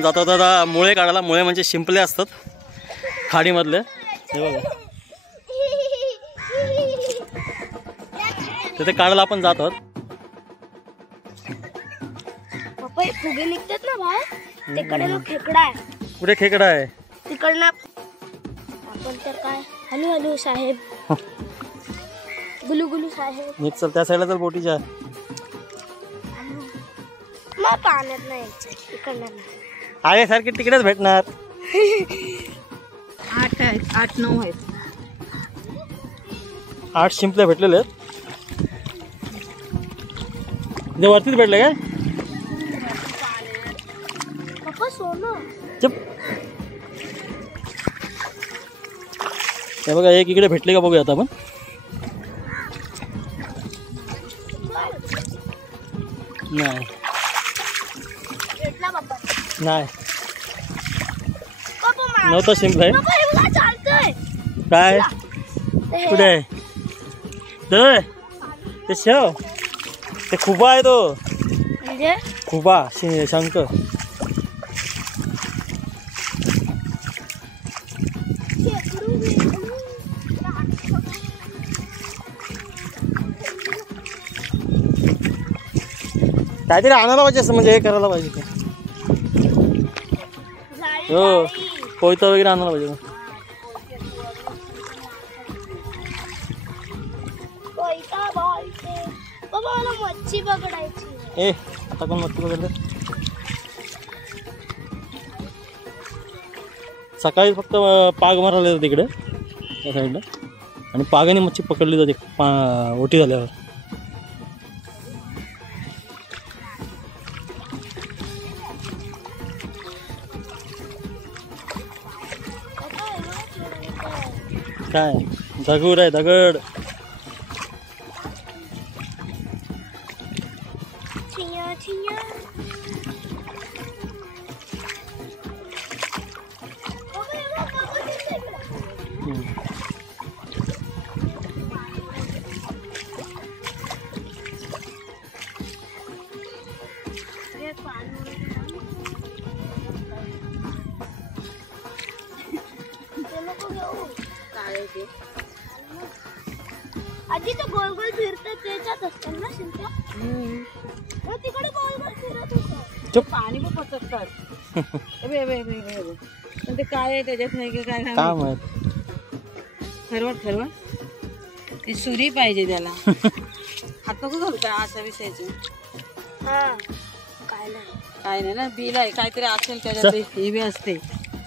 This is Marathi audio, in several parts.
आपण जातो आता मुळे काढायला. मुळे म्हणजे शिंपले असतात खाडीमधले. हे बघा तिथे काढायला आपण जात आहोत. फुगे निघतात ना बाहेर, तिकडे खेकडा आहे. कुठे खेकडा आहे? तिकडनं आपण तर काय हलू हलू साहेब, गुलू गुलू साहेब. निघ चल त्या साईडला तर बोटीच्या. मग पाण्यात नाही तिकडनं आहे सारखे तिकडेच भेटणार. 8 आहेत, 8-9 आहेत. 8 शिंपले भेटलेले आहेत. वरतीच भेटले काय? पप्पा सोनं. चुप. हे बघा एक इकडे भेटले का बघूया आता आपण. नाही भेटला पप्पा. नाही पप्पा नव्हता शिंपला आहे. पप्पा हे बघा चालतंय. काय कुठे आहे? ते शेव ते खुबा आहे तो. म्हणजे खुबा शंख. काहीतरी आणायला पाहिजे असं, म्हणजे हे करायला पाहिजे ते. हो कोयता वगैरे आणायला पाहिजे. बाबा मला मच्छी पकडायची. ए आता कोण मच्छी पकडते? सकाळी फक्त पाग मारायला येतात तिकडे त्या साईडला, आणि पागाने मच्छी पकडली जाते ओटी झाल्यावर. काय दगड आहे दगड. आधी तो गोल गोल फिरतात त्याच्यात असतात ना शिंपल्या. मग तिकडे गोल गोल फिरत होतं. पाणी पण पचकतात. पण ते काय आहे त्याच्यात नाही की काय काम आहे. ठरवट ती सुरी पाहिजे त्याला. हात नको घालू का असा विषयाचं. हा काय नाही ना बिल आहे काहीतरी असेल त्याच्यात. हे बी असते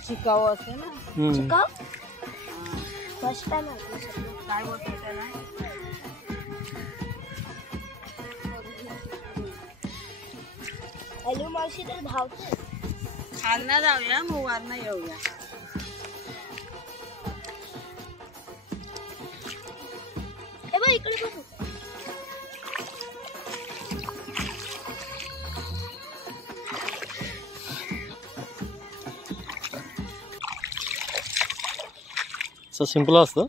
शिकावं असते ना. शिकाव काय बोलतो त्याला. हॅलो मावशी तर धावतो. खालना जाऊया मग वारना येऊया. हे बघ इकडे बघ. सिंपल असतं.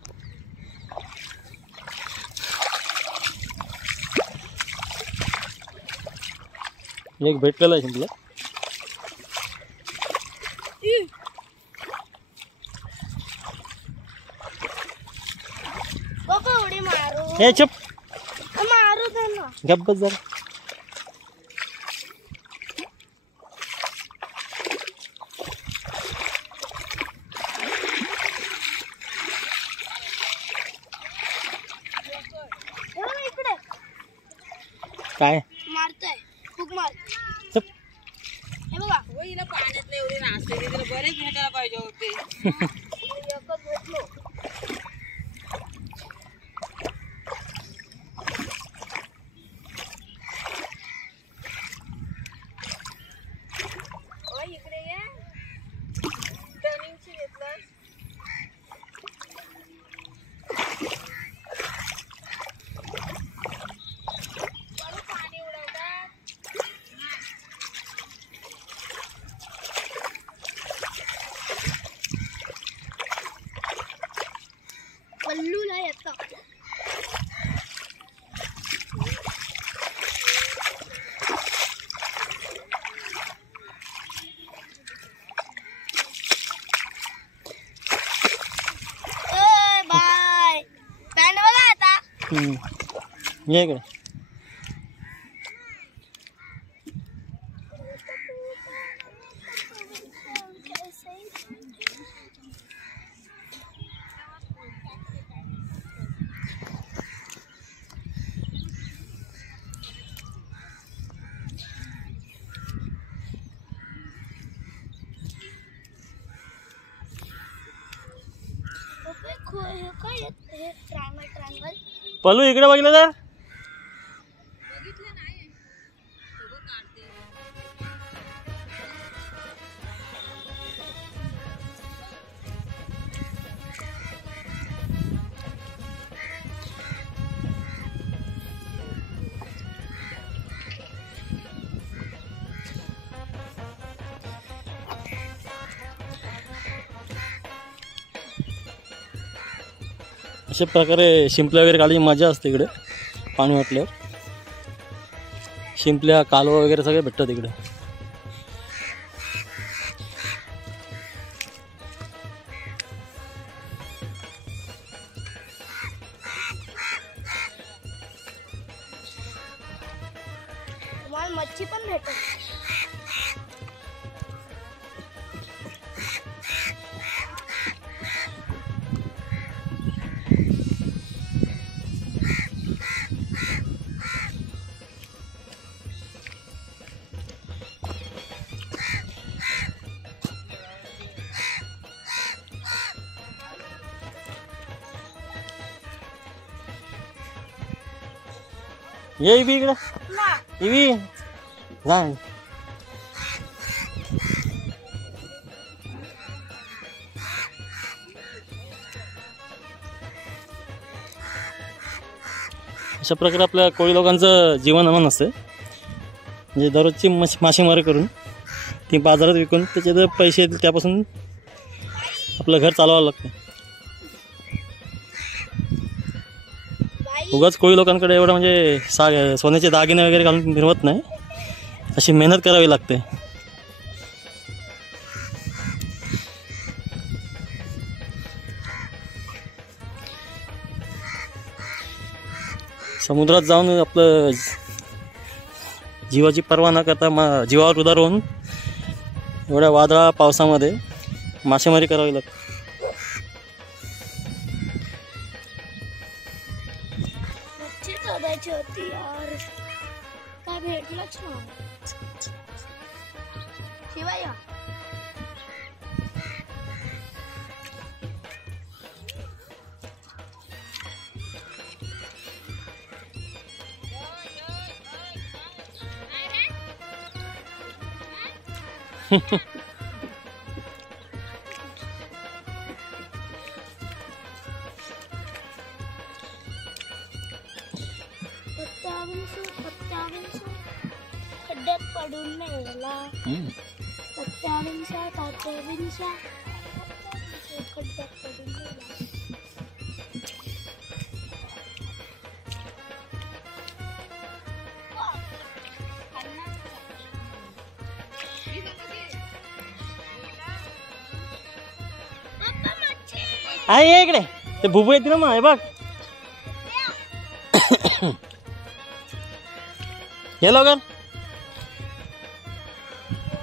एक भेटलेला आहे शिंपला. उडी मारू. हे चुप मारू त्यांना. गप्प बस जरा. काय मारताय खूप मार. चुप. हे बघा हिला पाण्यातले एवढी नाचते तिला बरेच भेटायला पाहिजे होते. एकच भेटलो. इकडे ये. टर्निंगची घेतलं. पल्लूला येतं. ये इकडे. ट्रायंगल पलू इकडे बघितलं तर अशा प्रकारे शिंपल्या वगैरे काढायची मजा असते इकडे. पाणी वाटल्यावर शिंपल्या कालवा वगैरे सगळे भेटतात इकडे. तुम्हाला मच्छी पण भेटत. ये इवी इकडे. इवी जा. अशा प्रकारे आपल्या कोळी लोकांचं जीवनमान असते. म्हणजे दररोजची मासेमारी करून ती बाजारात विकून त्याचे पैसे येतील त्यापासून आपलं घर चालवावं लागतं. उगाच कोळी लोकांकडे एवढं म्हणजे सोन्याचे दागिने वगैरे घालून मिळवत नाही. अशी मेहनत करावी लागते. समुद्रात जाऊन आपलं जीवाची पर्वा न करता जीवावर उदार होऊन एवढ्या वादळा पावसामध्ये मासेमारी करावी लागते. मच्छी शोधायची होती यार, काय भेटलंच नाही. शिवाय खड्ड्यात पडून मेला. खड्ड्यात पडून मेला. आहे ये इकडे. ते भुबू येते ना मग हे बघ. हे लवकर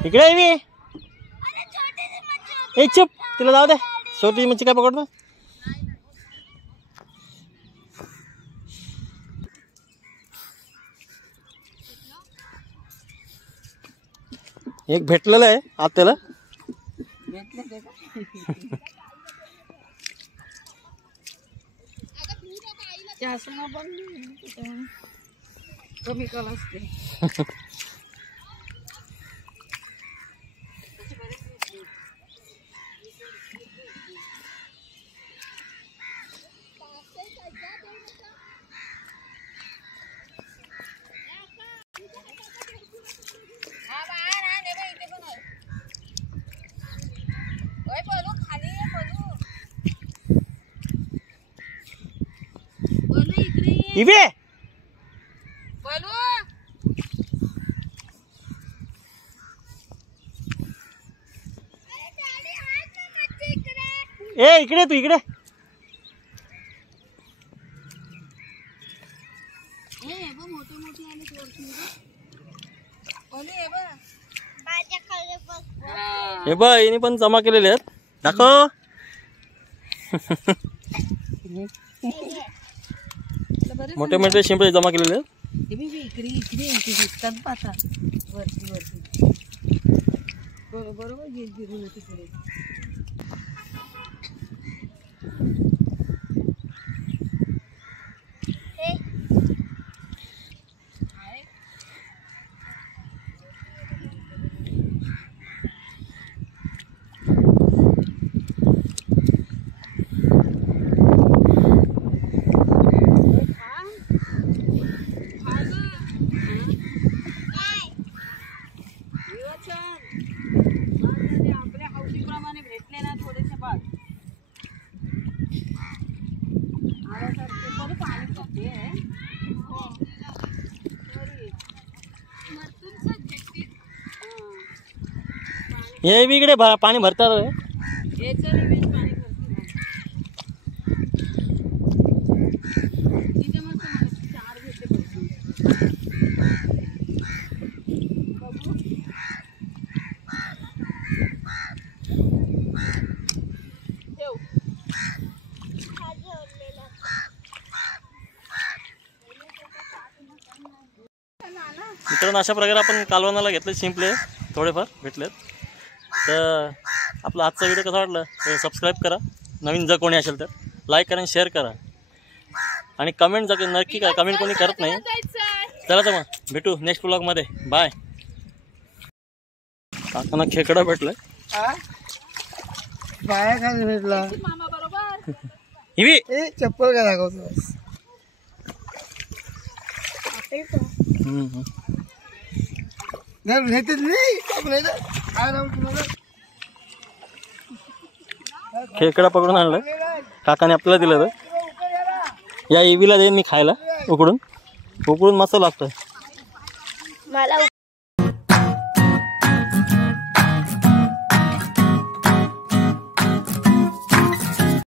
इकडे आहे. ए चुप, तिला जाऊ दे. छोटी मच्छी काय पकडतो. एक भेटलेलं आहे आत त्याला. कमी कल असते. इवे ए इकडे तू इकडे. मोठे मोठे आले वरती ओले हे बघ माझ्याकडे बघ. हे बघ हिने पण जमा केलेले आहेत. दाखव. मोठे मोठे शिंपले जमा केलेले आहेत. हे बी इकडे इकडे इथे दिसतात पाता वरती वरती बरोबर गिरून तिकडे हे आपल्या हौशीप्रमाणे भेटले ना थोडेसे बाग आल्यासारखे बरं पाणी पडते हे बी इकडे पाणी भरतात रे. याचं रिवेज पाणी भरते तिथे मस्त मला 4 भेटले भरपूर बघू ठेव खाली ओढलेला. मित्रांनो अशा प्रकारे आपण कालवणाला घेतले शिंपले थोडेफार भेटलेत. तर आपला आजचा व्हिडिओ कसा वाटला तर सबस्क्राईब करा. नवीन जर कोणी असेल तर लाईक करा आणि शेअर करा आणि कमेंट जर नक्की करा. कमेंट कोणी करत नाही. चला तर मग भेटू नेक्स्ट व्लॉगमध्ये. बाय. काकांना खेकडा भेटलाय. पाया खाली भेटला मामा बरोबर हिवी ए चप्पल का दाखवतोस घेतच नाही खेकडा पकडून आणलं काकाने आपल्याला दिलं. तर या इवीला देईन मी खायला. उकडून मस्त लागतं. मला